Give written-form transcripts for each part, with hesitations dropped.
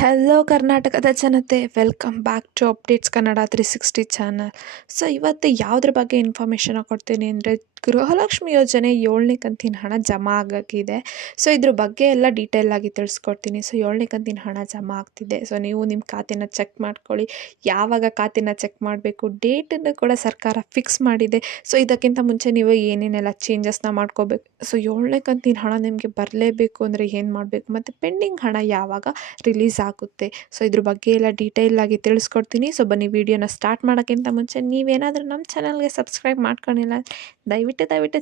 Hello ಕರ್ನಾಟಕದ ಜನತೆ, welcome back to updates Kannada 360 channel. So ಇವತ್ತು ಯಾವುದ್ರ ಬಗ್ಗೆ ಇನ್ಫಾರ್ಮೇಷನ್ ಕೊಡ್ತೀನಿ ಅಂದರೆ, ಗೃಹಲಕ್ಷ್ಮಿ ಯೋಜನೆ 7ನೇ ಕಂತಿನ ಹಣ ಜಮಾ ಆಗೋಕ್ಕಿದೆ. ಸೊ ಇದ್ರ ಬಗ್ಗೆ ಎಲ್ಲ ಡೀಟೇಲ್ ಆಗಿ ತಿಳಿಸ್ಕೊಡ್ತೀನಿ. ಸೊ 7ನೇ ಕಂತಿನ ಹಣ ಜಮಾ ಆಗ್ತಿದೆ. ಸೊ ನೀವು ನಿಮ್ಮ ಖಾತೆನ ಚೆಕ್ ಮಾಡ್ಕೊಳ್ಳಿ. ಯಾವಾಗ ಖಾತೆನ ಚೆಕ್ ಮಾಡಬೇಕು, ಡೇಟನ್ನು ಕೂಡ ಸರ್ಕಾರ ಫಿಕ್ಸ್ ಮಾಡಿದೆ. ಸೊ ಇದಕ್ಕಿಂತ ಮುಂಚೆ ನೀವು ಏನೇನೆಲ್ಲ ಚೇಂಜಸ್ನ ಮಾಡ್ಕೋಬೇಕು. ಸೊ 7ನೇ ಕಂತಿನ ಹಣ ನಿಮಗೆ ಬರಲೇಬೇಕು ಅಂದರೆ ಏನು ಮಾಡಬೇಕು, ಮತ್ತು ಪೆಂಡಿಂಗ್ ಹಣ ಯಾವಾಗ ರಿಲೀಸ್ ಆಗುತ್ತೆ. ಸೊ ಇದ್ರ ಬಗ್ಗೆ ಎಲ್ಲ ಡೀಟೇಲ್ ಆಗಿ ತಿಳಿಸ್ಕೊಡ್ತೀನಿ. ಸೊ ಬನ್ನಿ, ವಿಡಿಯೋನ ಸ್ಟಾರ್ಟ್ ಮಾಡೋಕ್ಕಿಂತ ಮುಂಚೆ ನೀವೇನಾದರೂ ನಮ್ಮ ಚಾನಲ್ಗೆ ಸಬ್ಸ್ಕ್ರೈಬ್ ಮಾಡ್ಕೊಂಡಿಲ್ಲ, ದಯವಿಟ್ಟು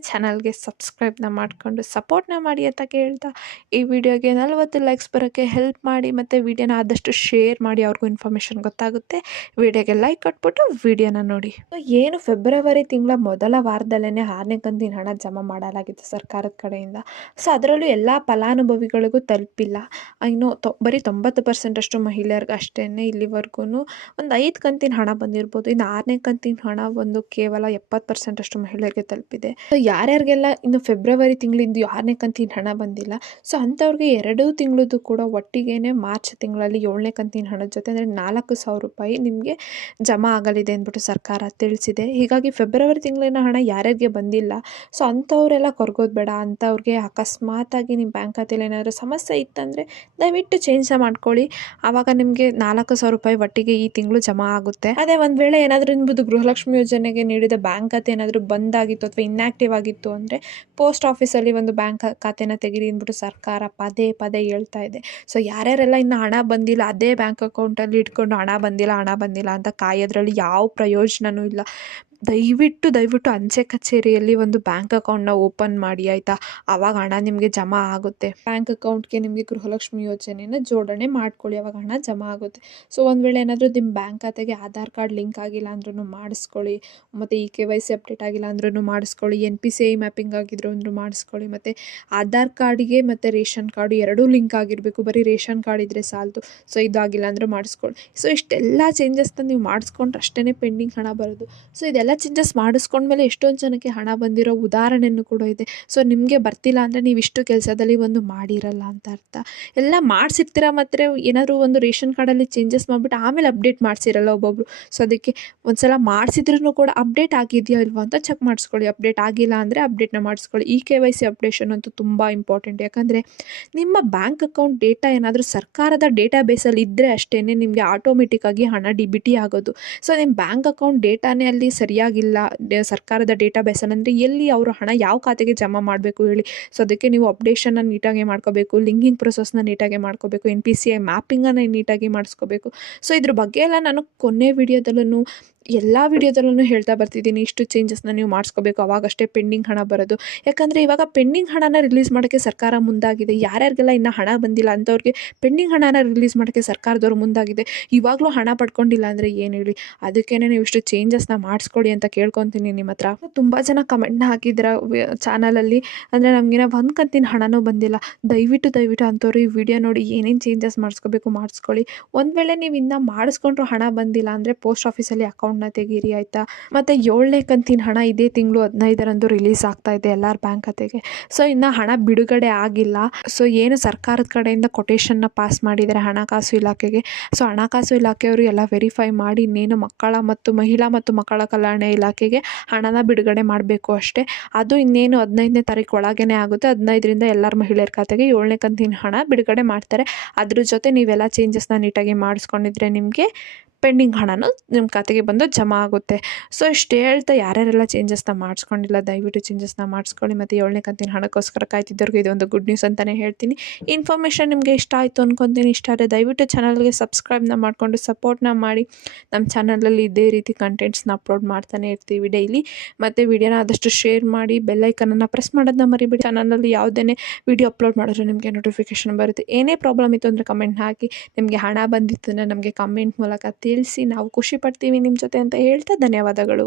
ಚಾನಲ್ಗೆ ಸಬ್ಸ್ಕ್ರೈಬ್ನ ಮಾಡಿಕೊಂಡು ಸಪೋರ್ಟ್ನ ಮಾಡಿ ಅಂತ ಕೇಳ್ತಾ, ಈ ವಿಡಿಯೋಗೆ 40 ಲೈಕ್ಸ್ ಬರೋಕ್ಕೆ ಹೆಲ್ಪ್ ಮಾಡಿ, ಮತ್ತು ವಿಡಿಯೋನ ಆದಷ್ಟು ಶೇರ್ ಮಾಡಿ, ಅವ್ರಿಗೂ ಇನ್ಫಾರ್ಮೇಷನ್ ಗೊತ್ತಾಗುತ್ತೆ. ವಿಡಿಯೋಗೆ ಲೈಕ್ ಕೊಟ್ಬಿಟ್ಟು ವಿಡಿಯೋನ ನೋಡಿ. ಏನು ಫೆಬ್ರವರಿ ತಿಂಗಳ ಮೊದಲ ವಾರದಲ್ಲೇ 6ನೇ ಕಂತಿನ ಹಣ ಜಮಾ ಮಾಡಲಾಗಿತ್ತು ಸರ್ಕಾರದ ಕಡೆಯಿಂದ. ಸೊ ಅದರಲ್ಲೂ ಎಲ್ಲ ಫಲಾನುಭವಿಗಳಿಗೂ ತಲುಪಿಲ್ಲ. ಇನ್ನು ಬರೀ 90% ಅಷ್ಟು ಮಹಿಳೆಯರಿಗೆ ಅಷ್ಟೇ ಇಲ್ಲಿವರೆಗೂ ಒಂದು 5 ಕಂತಿನ ಹಣ ಬಂದಿರ್ಬೋದು. ಇನ್ನು 6ನೇ ಕಂತಿನ ಹಣ ಒಂದು ಕೇವಲ 70% ಅಷ್ಟು ಮಹಿಳೆಯರಿಗೆ ತಲುಪಿದೆ. ಸೊ ಯಾರ್ಯಾರಿಗೆಲ್ಲ ಇನ್ನು ಫೆಬ್ರವರಿ ತಿಂಗಳಿಂದ 6ನೇ ಕಂತಿನ ಹಣ ಬಂದಿಲ್ಲ, ಸೊ ಅಂಥವ್ರಿಗೆ 2 ತಿಂಗಳದ್ದು ಕೂಡ ಒಟ್ಟಿಗೆನೆ ಮಾರ್ಚ್ ತಿಂಗಳಲ್ಲಿ 7ನೇ ಕಂತಿನ ಹಣದ ಜೊತೆ ಅಂದರೆ 4,000 ರೂಪಾಯಿ ನಿಮಗೆ ಜಮಾ ಆಗಲಿದೆ ಅಂದ್ಬಿಟ್ಟು ಸರ್ಕಾರ ತಿಳಿಸಿದೆ. ಹೀಗಾಗಿ ಫೆಬ್ರವರಿ ತಿಂಗಳಿನ ಹಣ ಯಾರ್ಯಾರಿಗೆ ಬಂದಿಲ್ಲ, ಸೊ ಅಂಥವರೆಲ್ಲ ಕೊರಗೋದು ಬೇಡ. ಅಂಥವ್ರಿಗೆ ಅಕಸ್ಮಾತಾಗಿ ನಿಮ್ಮ ಬ್ಯಾಂಕ್ ಖಾತೆಯಲ್ಲಿ ಏನಾದರೂ ಸಮಸ್ಯೆ ಇತ್ತಂದರೆ ದಯವಿಟ್ಟು ಚೇಂಜ್ ಮಾಡ್ಕೊಳ್ಳಿ. ಆವಾಗ ನಿಮಗೆ 4,000 ರೂಪಾಯಿ ಒಟ್ಟಿಗೆ ಈ ತಿಂಗಳು ಜಮಾ ಆಗುತ್ತೆ. ಅದೇ ಒಂದು ವೇಳೆ ಏನಾದರೂ ನಿಮ್ಮದು ಗೃಹಲಕ್ಷ್ಮಿ ಯೋಜನೆಗೆ ನೀಡಿದ ಬ್ಯಾಂಕ್ ಖಾತೆ ಏನಾದರೂ ಬಂದಾಗಿತ್ತು ಅಥವಾ ಇನ್ಆಕ್ಟಿವ್ ಆಗಿತ್ತು ಅಂದರೆ ಪೋಸ್ಟ್ ಆಫೀಸಲ್ಲಿ ಒಂದು ಬ್ಯಾಂಕ್ ಖಾತೆನ ತೆಗೀರಿ ಅಂದ್ಬಿಟ್ಟು ಸರ್ಕಾರ ಪದೇ ಹೇಳ್ತಾ ಇದೆ. ಸೊ ಯಾರ್ಯಾರೆಲ್ಲ ಇನ್ನು ಹಣ ಬಂದಿಲ್ಲ, ಅದೇ ಬ್ಯಾಂಕ್ ಅಕೌಂಟಲ್ಲಿ ಇಟ್ಕೊಂಡು ಹಣ ಬಂದಿಲ್ಲ ಅಂತ ಕಾಯೋದ್ರಲ್ಲಿ ಯಾವ ಪ್ರಯೋಜನವೂ ಇಲ್ಲ. ದಯವಿಟ್ಟು ಅಂಚೆ ಕಚೇರಿಯಲ್ಲಿ ಒಂದು ಬ್ಯಾಂಕ್ ಅಕೌಂಟ್ನ ಓಪನ್ ಮಾಡಿ, ಆಯಿತಾ? ಆವಾಗ ಹಣ ನಿಮಗೆ ಜಮಾ ಆಗುತ್ತೆ. ಬ್ಯಾಂಕ್ ಅಕೌಂಟ್ಗೆ ನಿಮಗೆ ಗೃಹಲಕ್ಷ್ಮಿ ಯೋಜನೆನ ಜೋಡಣೆ ಮಾಡ್ಕೊಳ್ಳಿ, ಆವಾಗ ಹಣ ಜಮಾ ಆಗುತ್ತೆ. ಸೊ ಒಂದು ವೇಳೆ ಏನಾದರೂ ನಿಮ್ಮ ಬ್ಯಾಂಕ್ ಖಾತೆಗೆ ಆಧಾರ್ ಕಾರ್ಡ್ ಲಿಂಕ್ ಆಗಿಲ್ಲ ಅಂದ್ರೂ ಮಾಡಿಸ್ಕೊಳ್ಳಿ, ಮತ್ತು KYC ಅಪ್ಡೇಟ್ ಆಗಿಲ್ಲ ಅಂದ್ರೂ ಮಾಡಿಸ್ಕೊಳ್ಳಿ, NPCI ಮ್ಯಾಪಿಂಗ್ ಆಗಿದ್ರು ಅಂದ್ರೂ ಮಾಡಿಸ್ಕೊಳ್ಳಿ, ಮತ್ತು ಆಧಾರ್ ಕಾರ್ಡಿಗೆ ಮತ್ತು ರೇಷನ್ ಕಾರ್ಡು ಎರಡೂ ಲಿಂಕ್ ಆಗಿರಬೇಕು. ಬರೀ ರೇಷನ್ ಕಾರ್ಡ್ ಇದ್ದರೆ ಸಾಲದು. ಸೊ ಇದು ಆಗಿಲ್ಲ ಅಂದರೂ ಮಾಡಿಸ್ಕೊಳ್ಳಿ. ಸೊ ಇಷ್ಟೆಲ್ಲ ಚೇಂಜಸ್ನ ನೀವು ಮಾಡಿಸ್ಕೊಂಡ್ರೆ ಅಷ್ಟೇ ಪೆಂಡಿಂಗ್ ಹಣ ಬರೋದು. ಸೊ ಇದೆಲ್ಲ ಚೇಂಜಸ್ ಮಾಡಿಸ್ಕೊಂಡ್ಮೇಲೆ ಎಷ್ಟೊಂದು ಜನಕ್ಕೆ ಹಣ ಬಂದಿರೋ ಉದಾಹರಣೆಯೂ ಕೂಡ ಇದೆ. ಸೊ ನಿಮಗೆ ಬರ್ತಿಲ್ಲ ಅಂದರೆ ನೀವು ಇಷ್ಟು ಕೆಲಸದಲ್ಲಿ ಒಂದು ಮಾಡಿರಲ್ಲ ಅಂತ ಅರ್ಥ. ಎಲ್ಲ ಮಾಡಿಸಿರ್ತೀರ, ಮತ್ತು ಏನಾದರೂ ಒಂದು ರೇಷನ್ ಕಾರ್ಡಲ್ಲಿ ಚೇಂಜಸ್ ಮಾಡಿಬಿಟ್ಟು ಆಮೇಲೆ ಅಪ್ಡೇಟ್ ಮಾಡಿಸಿರಲ್ಲ ಒಬ್ಬೊಬ್ರು. ಸೊ ಅದಕ್ಕೆ ಒಂದು ಸಲ ಮಾಡಿಸಿದ್ರೂ ಕೂಡ ಅಪ್ಡೇಟ್ ಆಗಿದೆಯಾ ಇಲ್ವಾ ಅಂತ ಚೆಕ್ ಮಾಡಿಸ್ಕೊಳ್ಳಿ. ಅಪ್ಡೇಟ್ ಆಗಿಲ್ಲ ಅಂದರೆ ಅಪ್ಡೇಟ್ನ ಮಾಡಿಸ್ಕೊಳ್ಳಿ. KYC ಅಪ್ಡೇಷನ್ ಅಂತೂ ತುಂಬ ಇಂಪಾರ್ಟೆಂಟ್. ಯಾಕಂದರೆ ನಿಮ್ಮ ಬ್ಯಾಂಕ್ ಅಕೌಂಟ್ ಡೇಟಾ ಏನಾದರೂ ಸರ್ಕಾರದ ಡೇಟಾಬೇಸಲ್ಲಿ ಇದ್ದರೆ ಅಷ್ಟೇ ನಿಮಗೆ ಆಟೋಮೆಟಿಕ್ಕಾಗಿ ಹಣ DBT ಆಗೋದು. ಸೊ ನಿಮ್ಮ ಬ್ಯಾಂಕ್ ಅಕೌಂಟ್ ಡೇಟಾನೇ ಅಲ್ಲಿ ಸರಿಯಾಗಿಲ್ಲ ಸರ್ಕಾರದ ಡೇಟಾಬೇಸಲ್ಲಿ ಅಂದರೆ ಎಲ್ಲಿ ಅವರು ಹಣ ಯಾವ ಖಾತೆಗೆ ಜಮಾ ಮಾಡಬೇಕು ಹೇಳಿ. ಸೊ ಅದಕ್ಕೆ ನೀವು ಅಪ್ಡೇಷನ್ನ ನೀಟಾಗಿ ಮಾಡ್ಕೋಬೇಕು, ಲಿಂಕಿಂಗ್ ಪ್ರೊಸೆಸ್ನ ನೀಟಾಗಿ ಮಾಡ್ಕೋಬೇಕು, NPCI ಮ್ಯಾಪಿಂಗನ್ನು ನೀಟಾಗಿ ಮಾಡಿಸ್ಕೋಬೇಕು. ಸೊ ಇದ್ರ ಬಗ್ಗೆ ಎಲ್ಲ ನಾನು ಕೊನೆ ವಿಡಿಯೋದಲ್ಲೂ ಎಲ್ಲ ವಿಡಿಯೋದಲ್ಲೂ ಹೇಳ್ತಾ ಬರ್ತಿದ್ದೀನಿ. ಇಷ್ಟು ಚೇಂಜಸ್ನ ನೀವು ಮಾಡಿಸ್ಕೋಬೇಕು, ಅವಾಗಷ್ಟೇ ಪೆಂಡಿಂಗ್ ಹಣ ಬರೋದು. ಯಾಕಂದರೆ ಇವಾಗ ಪೆಂಡಿಂಗ್ ಹಣನ ರಿಲೀಸ್ ಮಾಡೋಕ್ಕೆ ಸರ್ಕಾರ ಮುಂದಾಗಿದೆ. ಯಾರ್ಯಾರಿಗೆಲ್ಲ ಇನ್ನೂ ಹಣ ಬಂದಿಲ್ಲ ಅಂಥವ್ರಿಗೆ ಪೆಂಡಿಂಗ್ ಹಣನ ರಿಲೀಸ್ ಮಾಡೋಕ್ಕೆ ಸರ್ಕಾರದವ್ರು ಮುಂದಾಗಿದೆ. ಇವಾಗಲೂ ಹಣ ಪಡ್ಕೊಂಡಿಲ್ಲ ಅಂದರೆ ಏನು ಹೇಳಿ? ಅದಕ್ಕೇ ನೀವು ಇಷ್ಟು ಚೇಂಜಸ್ನ ಮಾಡಿಸ್ಕೊಡಿ ಅಂತ ಕೇಳ್ಕೊತೀನಿ ನಿಮ್ಮ ಹತ್ರ. ತುಂಬ ಜನ ಕಮೆಂಟ್ನ ಹಾಕಿದ್ರ ಚಾನಲಲ್ಲಿ, ಅಂದರೆ ನಮಗಿನ್ನ 1 ಕಂತಿನ ಹಣನೂ ಬಂದಿಲ್ಲ. ದಯವಿಟ್ಟು ಅಂಥವ್ರು ಈ ವಿಡಿಯೋ ನೋಡಿ ಏನೇನು ಚೇಂಜಸ್ ಮಾಡಿಸ್ಕೊಳ್ಳಿ. ಒಂದು ವೇಳೆ ನೀವು ಇನ್ನೂ ಮಾಡಿಸ್ಕೊಂಡ್ರು ಹಣ ಬಂದಿಲ್ಲ ಅಂದರೆ ಪೋಸ್ಟ್ ಆಫೀಸಲ್ಲಿ ಅಕೌಂಟ್ನ ತೆಗೀರಿ, ಆಯಿತಾ? ಮತ್ತು 7ನೇ ಕಂತಿನ ಹಣ ಇದೇ ತಿಂಗಳು 15ರಂದು ರಿಲೀಸ್ ಆಗ್ತಾ ಇದೆ ಎಲ್ಲರ ಬ್ಯಾಂಕ್ ಖಾತೆಗೆ. ಸೊ ಇನ್ನು ಹಣ ಬಿಡುಗಡೆ ಆಗಿಲ್ಲ. ಸೊ ಏನು ಸರ್ಕಾರದ ಕಡೆಯಿಂದ ಕೊಟೇಶನ್ನ ಪಾಸ್ ಮಾಡಿದ್ದಾರೆ ಹಣಕಾಸು ಇಲಾಖೆಗೆ. ಸೊ ಹಣಕಾಸು ಇಲಾಖೆಯವರು ಎಲ್ಲ ವೆರಿಫೈ ಮಾಡಿ ಇನ್ನೇನು ಮಹಿಳಾ ಮತ್ತು ಮಕ್ಕಳ ಕಲ್ಯಾಣ ಇಲಾಖೆಗೆ ಹಣನ ಬಿಡುಗಡೆ ಮಾಡಬೇಕು ಅಷ್ಟೇ. ಅದು ಇನ್ನೇನು 15ನೇ ತಾರೀಕು ಒಳಗೇ ಆಗುತ್ತೆ. 15ರಿಂದ ಎಲ್ಲರ ಮಹಿಳೆಯರ ಖಾತೆಗೆ 7ನೇ ಕಂತಿನ ಹಣ ಬಿಡುಗಡೆ ಮಾಡ್ತಾರೆ. ಅದ್ರ ಜೊತೆ ನೀವೆಲ್ಲ ಚೇಂಜಸ್ನ ನೀಟಾಗಿ ಮಾಡಿಸ್ಕೊಂಡಿದ್ರೆ ನಿಮಗೆ ಪೆಂಡಿಂಗ್ ಹಣನೂ ನಿಮ್ಮ ಖಾತೆಗೆ ಬಂದು ಜಮಾ ಆಗುತ್ತೆ. ಸೊ ಇಷ್ಟು ಹೇಳ್ತಾ, ಯಾರ್ಯಾರೆಲ್ಲ ಚೇಂಜಸ್ನ ಮಾಡಿಸ್ಕೊಂಡಿಲ್ಲ ದಯವಿಟ್ಟು ಚೇಂಜಸ್ನ ಮಾಡಿಸ್ಕೊಳ್ಳಿ. ಮತ್ತು 7ನೇ ಕಂತಿನ ಹಣಕ್ಕೋಸ್ಕರ ಕಾಯ್ತಿದ್ದವ್ರಿಗೆ ಇದೊಂದು ಗುಡ್ ನ್ಯೂಸ್ ಅಂತಲೇ ಹೇಳ್ತೀನಿ. ಇನ್ಫಾರ್ಮೇಷನ್ ನಿಮಗೆ ಇಷ್ಟ ಆಯಿತು ಅಂದ್ಕೊತೀನಿ. ಇಷ್ಟ ಆದರೆ ದಯವಿಟ್ಟು ಚಾನಲ್ಗೆ ಸಬ್ಸ್ಕ್ರೈಬ್ನ ಮಾಡಿಕೊಂಡು ಸಪೋರ್ಟ್ನ ಮಾಡಿ. ನಮ್ಮ ಚಾನಲಲ್ಲಿ ಇದೇ ರೀತಿ ಕಂಟೆಂಟ್ಸ್ನ ಅಪ್ಲೋಡ್ ಮಾಡ್ತಾನೆ ಇರ್ತೀವಿ ಡೈಲಿ. ಮತ್ತು ವಿಡಿಯೋನ ಆದಷ್ಟು ಶೇರ್ ಮಾಡಿ, ಬೆಲ್ಲೈಕನನ್ನು ಪ್ರೆಸ್ ಮಾಡೋದನ್ನ ಮರಿಬೇಡಿ. ಚಾನಲಲ್ಲಿ ಯಾವುದೇ ವಿಡಿಯೋ ಅಪ್ಲೋಡ್ ಮಾಡಿದ್ರೆ ನಿಮಗೆ ನೋಟಿಫಿಕೇಷನ್ ಬರುತ್ತೆ. ಏನೇ ಪ್ರಾಬ್ಲಮ್ ಇತ್ತು ಅಂದರೆ ಕಮೆಂಟ್ ಹಾಕಿ. ನಿಮಗೆ ಹಣ ಬಂದಿತ್ತು ಅಂದರೆ ನಮಗೆ ಕಮೆಂಟ್ ಮೂಲಕ ತಿಳಿಸಿ, ನಾವು ಖುಷಿ ಪಡ್ತೀವಿ ನಿಮ್ಮ ಜೊತೆ ಅಂತ ಹೇಳ್ತಾ ಧನ್ಯವಾದಗಳು.